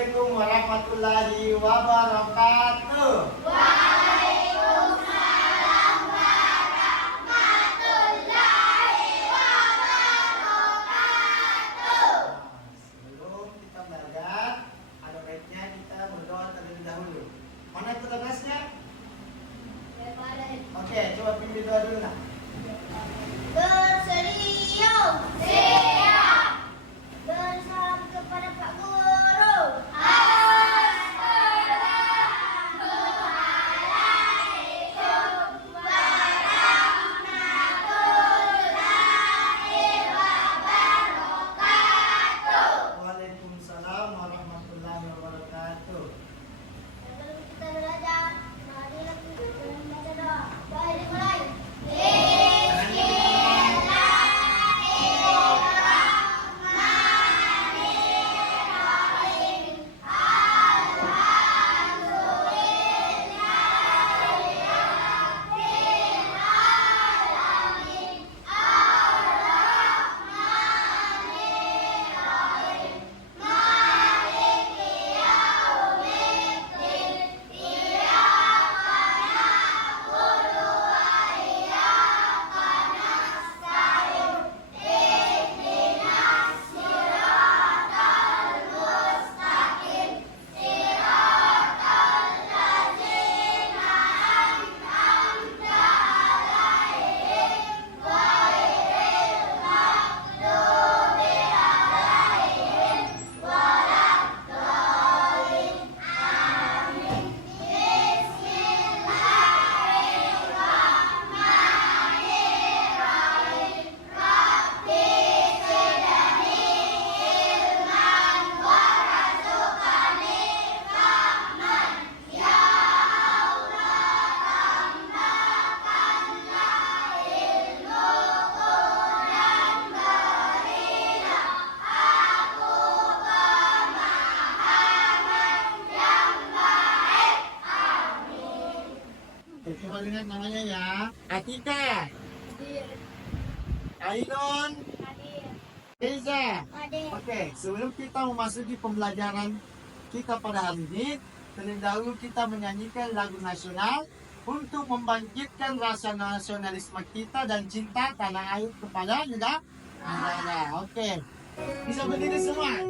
Assalamualaikum warahmatullahi wabarakatuh. Waalaikumsalam warahmatullahi wabarakatuh. Sebelum kita belajar, ada baiknya kita berdoa terlebih dahulu. Mana tugasnya? Oke, coba pimpin doa dulu nak. Berserius, siap. Bersalam kepada Pak Guru. Assalamualaikum warahmatullahi wabarakatuh. Waalaikumsalam warahmatullahi wabarakatuh. Sebelum kita belajar, marilah kita membaca doa. Baik, dimulai. Coba lihat namanya ya. Atika, Ainun, Reza. Oke, sebelum kita memasuki pembelajaran kita pada hari ini, terlebih dahulu kita menyanyikan lagu nasional untuk membangkitkan rasa nasionalisme kita dan cinta tanah air kepada negara. Oke, bisa berdiri semua.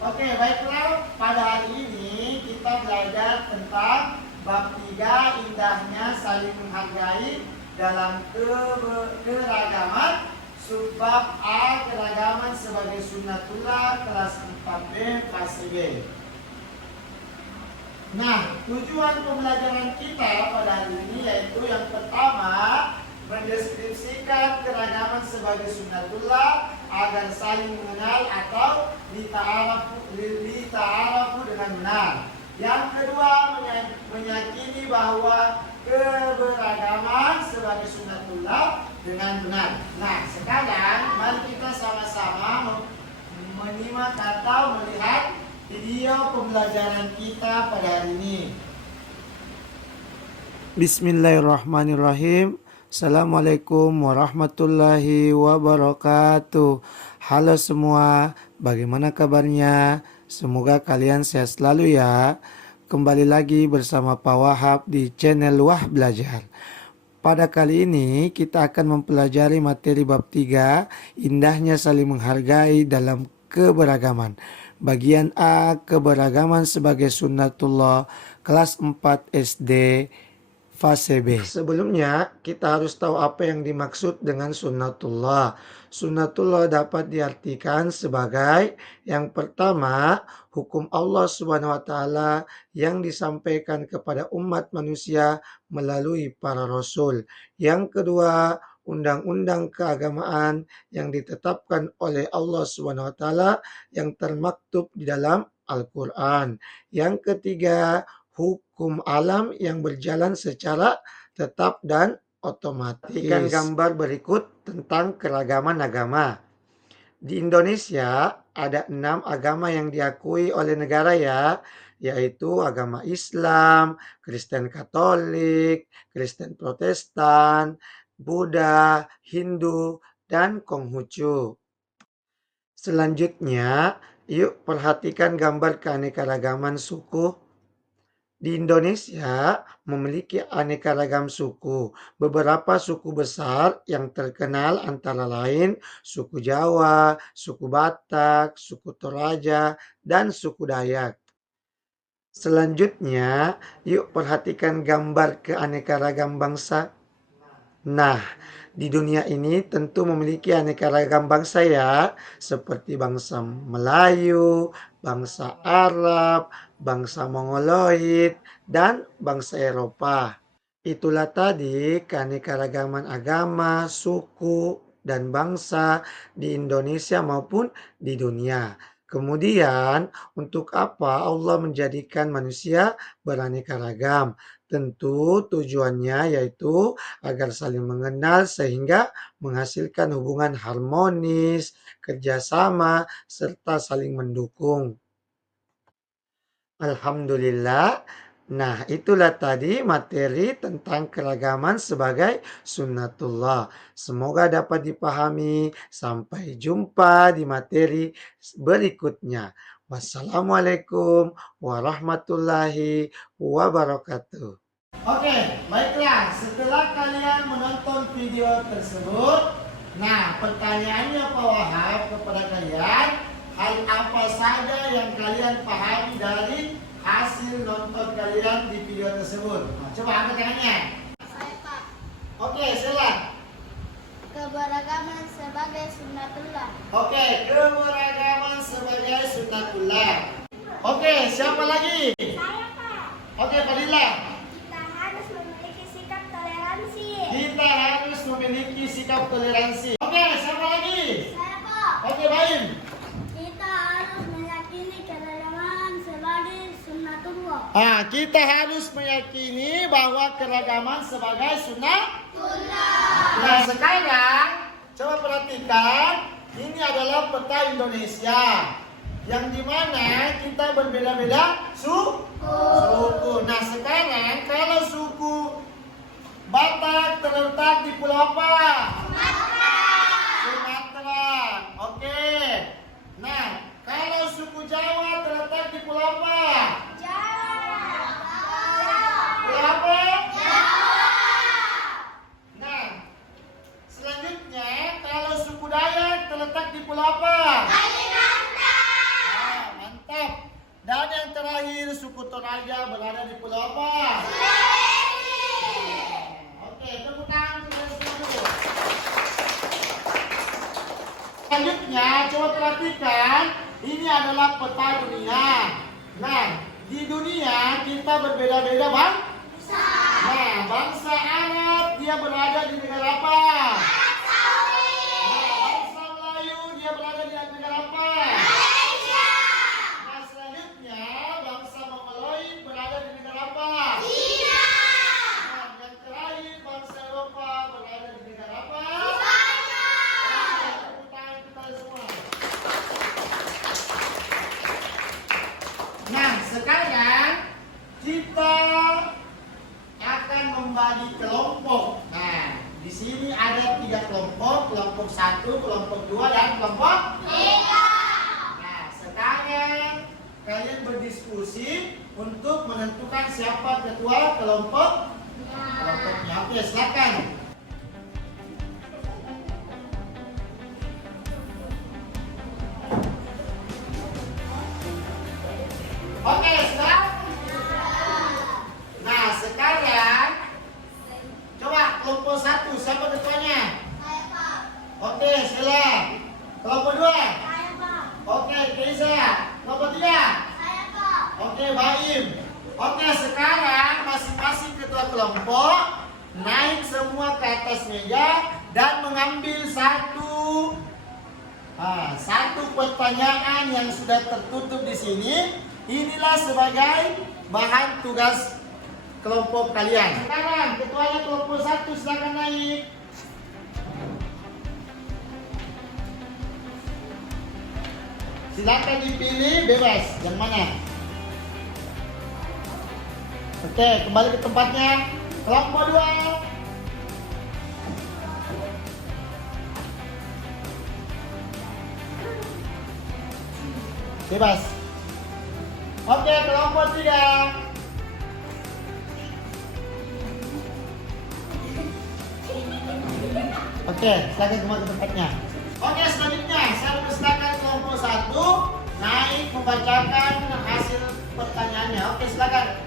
Oke, baiklah. Pada hari ini kita belajar tentang bab 3, indahnya saling menghargai dalam keragaman. Subbab A, keragaman sebagai sunnatullah, kelas 4B, fase B. Nah, tujuan pembelajaran kita pada hari ini yaitu yang pertama, mendeskripsikan keragaman sebagai sunnatullah agar saling mengenal atau lita'arafu dengan benar. Yang kedua, meyakini bahwa keberagaman sebagai sunnatullah dengan benar. Nah, sekarang mari kita sama-sama menyimak atau melihat video pembelajaran kita pada hari ini. Bismillahirrahmanirrahim. Assalamualaikum warahmatullahi wabarakatuh. Halo semua, bagaimana kabarnya? Semoga kalian sehat selalu ya. Kembali lagi bersama Pak Wahab di channel Wah Belajar. Pada kali ini kita akan mempelajari materi bab 3, indahnya saling menghargai dalam keberagaman. Bagian A, keberagaman sebagai sunnatullah, kelas 4 SD, fase B. Sebelumnya, kita harus tahu apa yang dimaksud dengan sunnatullah. Sunnatullah dapat diartikan sebagai yang pertama, hukum Allah Subhanahu wa taala yang disampaikan kepada umat manusia melalui para rasul. Yang kedua, undang-undang keagamaan yang ditetapkan oleh Allah Subhanahu wa taala yang termaktub di dalam Al-Qur'an. Yang ketiga, hukum alam yang berjalan secara tetap dan otomatis. Perhatikan gambar berikut tentang keragaman agama. Di Indonesia ada 6 agama yang diakui oleh negara ya, yaitu agama Islam, Kristen Katolik, Kristen Protestan, Buddha, Hindu, dan Konghucu. Selanjutnya, yuk perhatikan gambar keanekaragaman suku. Di Indonesia memiliki aneka ragam suku. Beberapa suku besar yang terkenal antara lain suku Jawa, suku Batak, suku Toraja, dan suku Dayak. Selanjutnya, yuk perhatikan gambar keanekaragam bangsa. Nah, di dunia ini tentu memiliki aneka ragam bangsa ya, seperti bangsa Melayu, bangsa Arab, bangsa Mongoloid, dan bangsa Eropa. Itulah tadi keanekaragaman agama, suku, dan bangsa di Indonesia maupun di dunia. Kemudian, untuk apa Allah menjadikan manusia beraneka ragam? Tentu tujuannya yaitu agar saling mengenal sehingga menghasilkan hubungan harmonis, kerjasama, serta saling mendukung. Alhamdulillah. Nah, itulah tadi materi tentang keragaman sebagai sunnatullah. Semoga dapat dipahami. Sampai jumpa di materi berikutnya. Wassalamualaikum warahmatullahi wabarakatuh. Oke, baiklah. Setelah kalian menonton video tersebut, nah pertanyaannya Pak Wahab kepada kalian, hal apa saja yang kalian pahami dari hasil nonton kalian di video tersebut? Nah, coba angkat tangannya. Saya Pak. Oke, silakan. Keberagaman sebagai sunnatullah. Oke, keberagaman sebagai sunnatullah. Oke, siapa lagi? Saya Pak. Oke, Fadila. Kita harus memiliki sikap toleransi. Kita harus memiliki sikap toleransi. Oke, siapa lagi? Saya Pak. Oke, Baim. Kita harus meyakini keragaman sebagai sunnatullah. Kita harus meyakini bahwa keragaman sebagai sunnatullah. Nah, sekarang coba perhatikan, ini adalah peta Indonesia yang dimana kita berbeda-beda suku. Nah, sekarang kalau suku Batak terletak di pulau apa? Sumatera. Oke. Nah, kalau suku Jawa terletak di pulau apa? Pulau apa? Nah, selanjutnya kalau suku Dayak terletak di pulau apa? Nah, mantap. Dan yang terakhir suku Toraja berada di pulau apa? Oke, tepuk tangan untuk semua dulu. Selanjutnya, coba perhatikan, ini adalah peta dunia. Nah, di dunia kita berbeda-beda bang. Nah, bangsa Arab dia berada di negara apa? Nah, bangsa Melayu dia berada di negara apa? Nah, selanjutnya bangsa Mongoloid berada di negara apa? Nah, yang terakhir bangsa Eropa berada di negara apa? Tepuk tangan kita semua. Nah, sekarang kita akan membagi kelompok. Nah, di sini ada 3 kelompok, kelompok 1, kelompok 2, dan kelompok 3. Nah, sekarang kalian berdiskusi untuk menentukan siapa ketua kelompoknya. Oke, silakan. Oke, sudah? Nah, sekarang atas meja dan mengambil satu pertanyaan yang sudah tertutup di sini. Inilah sebagai bahan tugas kelompok kalian. Sekarang ketuanya kelompok 1 silakan naik. Silakan dipilih bebas yang mana. Oke, kembali ke tempatnya. Kelompok 2. Bebas. Oke, kelompok 3. Oke, silakan kembali ke tempatnya. Oke, selanjutnya saya persilakan kelompok 1 naik membacakan hasil pertanyaannya. Oke, silakan.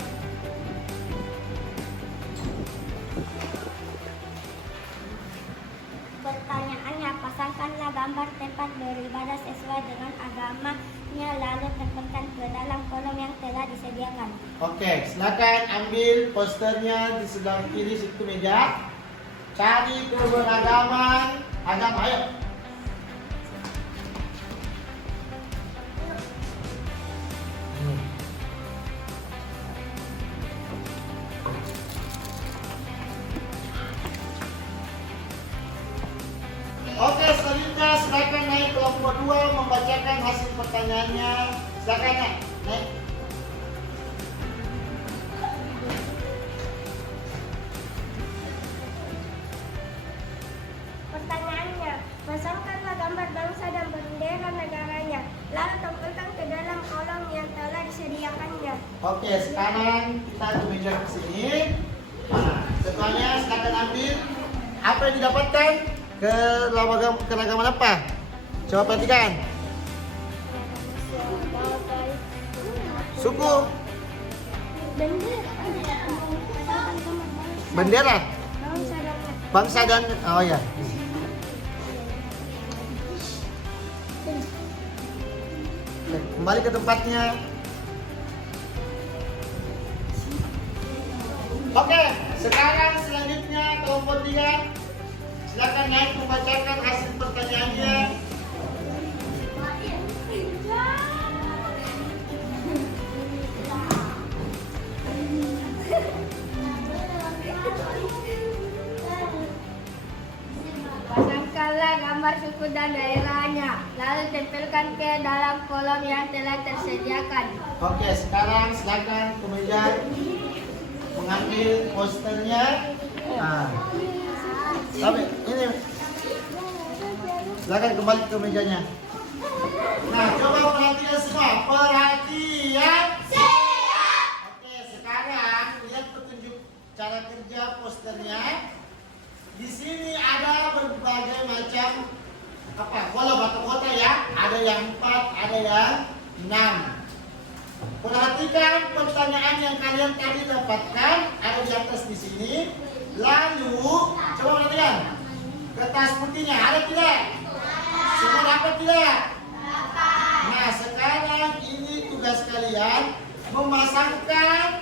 Pertanyaannya, pasangkanlah gambar tempat beribadah sesuai dengan agamanya lalu tempelkan ke dalam kolom yang telah disediakan. Oke, silakan ambil posternya di sebelah kiri situ meja. Cari keberagaman agama, ayo. Oke, selanjutnya silakan naik kelompok 2 membacakan hasil pertanyaannya. Silakan naik. Pertanyaannya, pasangkanlah gambar bangsa dan bendera negaranya, lalu tempelkan ke dalam kolom yang telah disediakannya. Oke, sekarang kita ke meja ke sini. Setelahnya silakan ambil apa yang didapatkan. Keragaman apa? Coba perhatikan. Suku. Bendera. Bangsa dan oh ya. Kembali ke tempatnya. Oke, sekarang selanjutnya kelompok 3. Silakan naik membacakan hasil pertanyaannya. Pasangkanlah gambar suku dan daerahnya, lalu tempelkan ke dalam kolom yang telah tersediakan. Oke, sekarang silakan ke meja mengambil posternya. Sampai ini. Silakan kembali ke mejanya. Nah, coba perhatikan semua. Perhatian. Siap. Oke, sekarang lihat petunjuk cara kerja posternya. Di sini ada berbagai macam bola batu kota ya. Ada yang 4, ada yang 6. Perhatikan pertanyaan yang kalian tadi dapatkan ada di atas di sini. Lalu coba perhatikan kertas putihnya ada tidak? Semua dapat tidak? Nah, sekarang ini tugas kalian memasangkan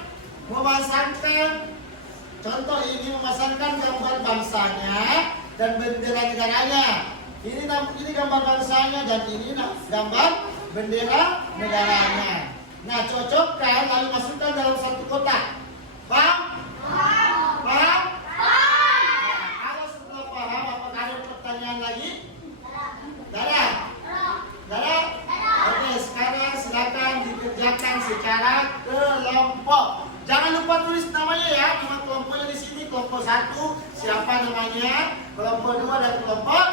contoh ini memasangkan gambar bangsanya dan bendera negaranya. Ini gambar bangsanya dan ini gambar bendera negaranya. Nah, cocokkan lalu masukkan dalam satu kotak. Paham? Paham? Kalau setelah paham, apakah ada pertanyaan lagi? Dadah? Oke, sekarang silakan dikerjakan secara kelompok. Jangan lupa tulis namanya ya, nama kelompoknya di sini. Kelompok 1 siapa namanya, kelompok 2 dan kelompok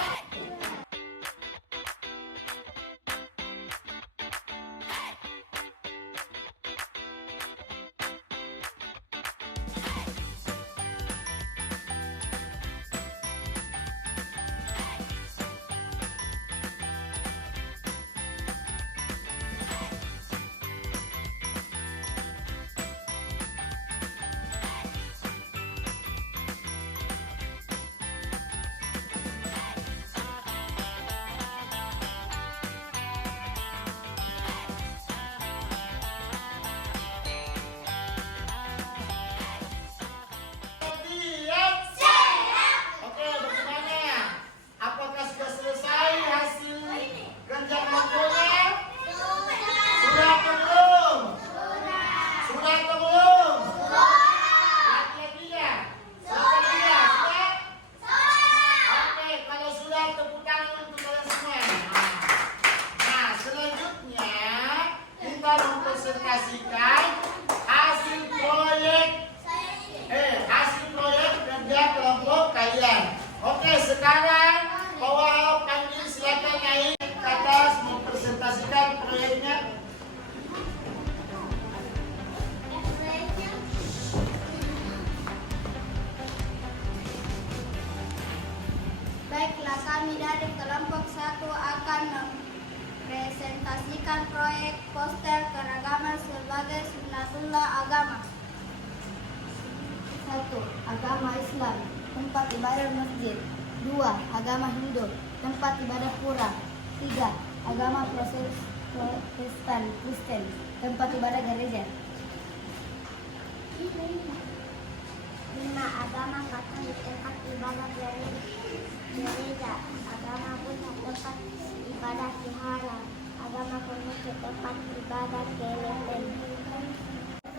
mempresentasikan hasil proyek kerja kelompok kalian. Oke, sekarang bawa panggil, silakan naik ke atas mempresentasikan proyeknya. Baiklah, kami dari kelompok 1 akan mempresentasikan proyek poster keragaman sebagai sunnatullah agama. 1. Agama Islam, tempat ibadah masjid. 2. Agama Hindu, tempat ibadah pura. 3. Agama Kristen, tempat ibadah gereja. 5. Agama Katolik, tempat ibadah gereja. Agama Buddha, tempat ibadah vihara. Agama Konghucu, tempat ibadah kelenteng.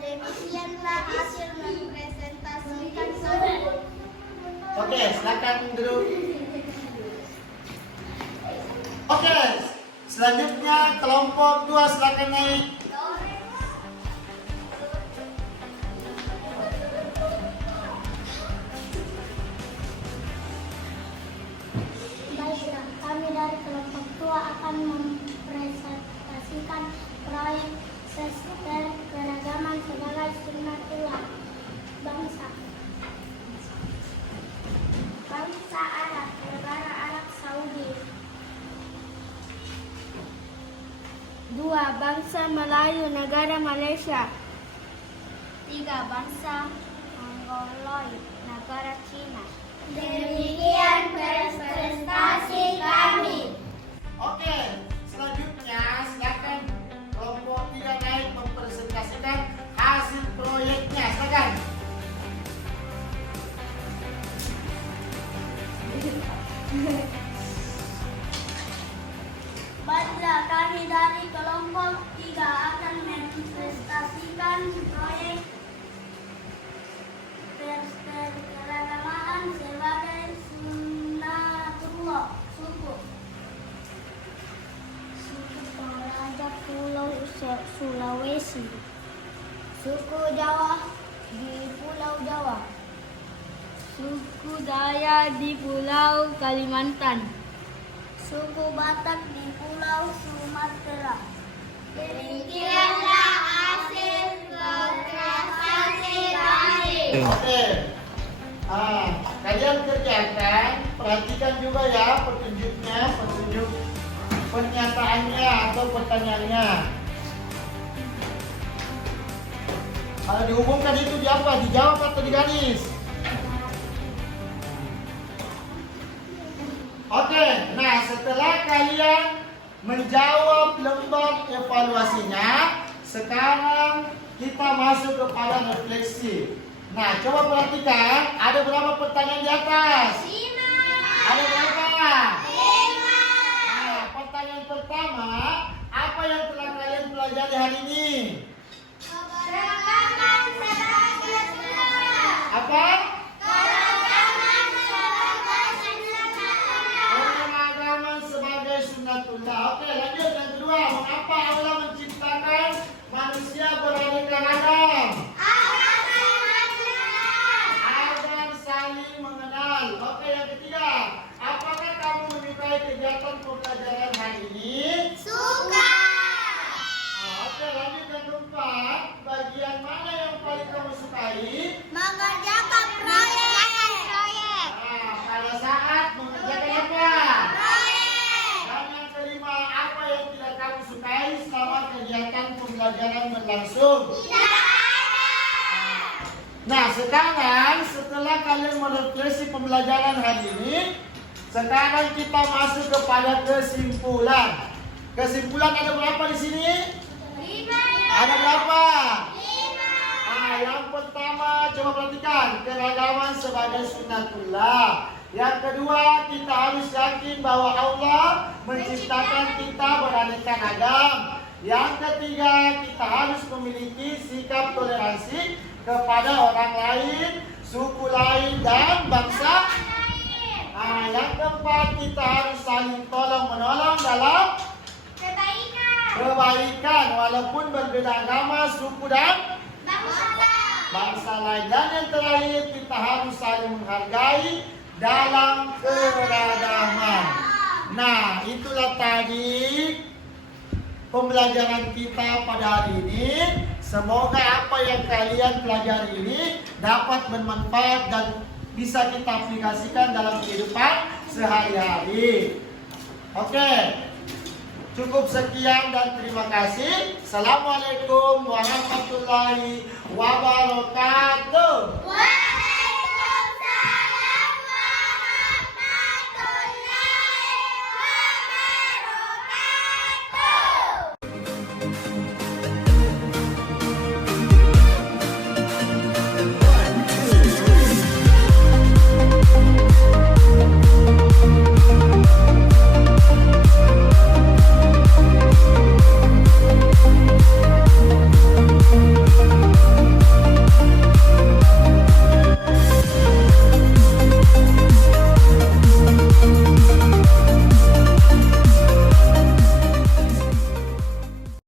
Demikianlah hasil mempresentasikan suku. Oke, silakan duduk. Oke, selanjutnya kelompok 2 silakan naik. Baiklah, kami dari kelompok 2 akan mempresentasikan proyek poster keragaman sebagai sunnatullah bangsa. Bangsa Arab, negara Arab Saudi. 2. Bangsa Melayu, negara Malaysia. 3. Bangsa Mongoloid, negara Cina. Demikian presentasi kami. Oke, selanjutnya silakan kelompok 3 naik mempresentasikan hasil proyeknya. Silakan. Baiklah, kami dari kelompok 3 akan mempresentasikan proyek poster keragaman sebagai sunnatullah suku. Suku Toraja Pulau Sulawesi. Suku Jawa di Pulau Jawa. Suku Dayak di Pulau Kalimantan. Suku Batak di Pulau Sumatera. Demikianlah hasil presentasi kami. Oke. Kalian kerjakan, perhatikan juga ya petunjuk pernyataannya atau pertanyaannya. Kalau dihubungkan itu di apa? Dijawab atau digaris? Oke, nah setelah kalian menjawab lembar evaluasinya, sekarang kita masuk kepada refleksi. Nah, coba perhatikan, ada berapa pertanyaan di atas? 5. Ada berapa? 5. Nah, pertanyaan pertama, apa yang telah kalian pelajari hari ini? Keragaman sebagai sunnah. Apa? Keragaman sebagai sunnah. Keragaman sebagai sunnatullah. Oke, lanjut yang kedua. Mengapa Allah menciptakan manusia beraneka ragam? Agar saling mengenal. Oke, yang ketiga. Apakah kamu menyukai kegiatan pembelajaran hari ini? Suka. Oke, lanjut yang keempat. Bagian mana yang paling kamu sukai? Mengerjakan proyek. Nah, pada saat mengerjakan apa? Proyek. Dan yang kelima, apa yang tidak kamu sukai selama kegiatan pembelajaran berlangsung? Tidak ada. Nah, sekarang setelah kalian merefleksi pembelajaran hari ini, sekarang kita masuk kepada kesimpulan. Kesimpulan ada berapa di sini? 5. Ada berapa? 5. Yang pertama, coba perhatikan, keragaman sebagai sunnatullah. Yang kedua, kita harus yakin bahwa Allah menciptakan kita beraneka ragam. Yang ketiga, kita harus memiliki sikap toleransi kepada orang lain, suku lain, dan bangsa. Yang keempat, kita harus saling tolong menolong dalam Kebaikan. kebaikan walaupun berbeda agama, suku dan bangsa lain. Dan yang terakhir, kita harus saling menghargai dalam keragaman. Nah, itulah tadi pembelajaran kita pada hari ini. Semoga apa yang kalian pelajari ini dapat bermanfaat dan bisa kita aplikasikan dalam kehidupan sehari-hari. Oke, cukup sekian dan terima kasih. Assalamualaikum warahmatullahi wabarakatuh.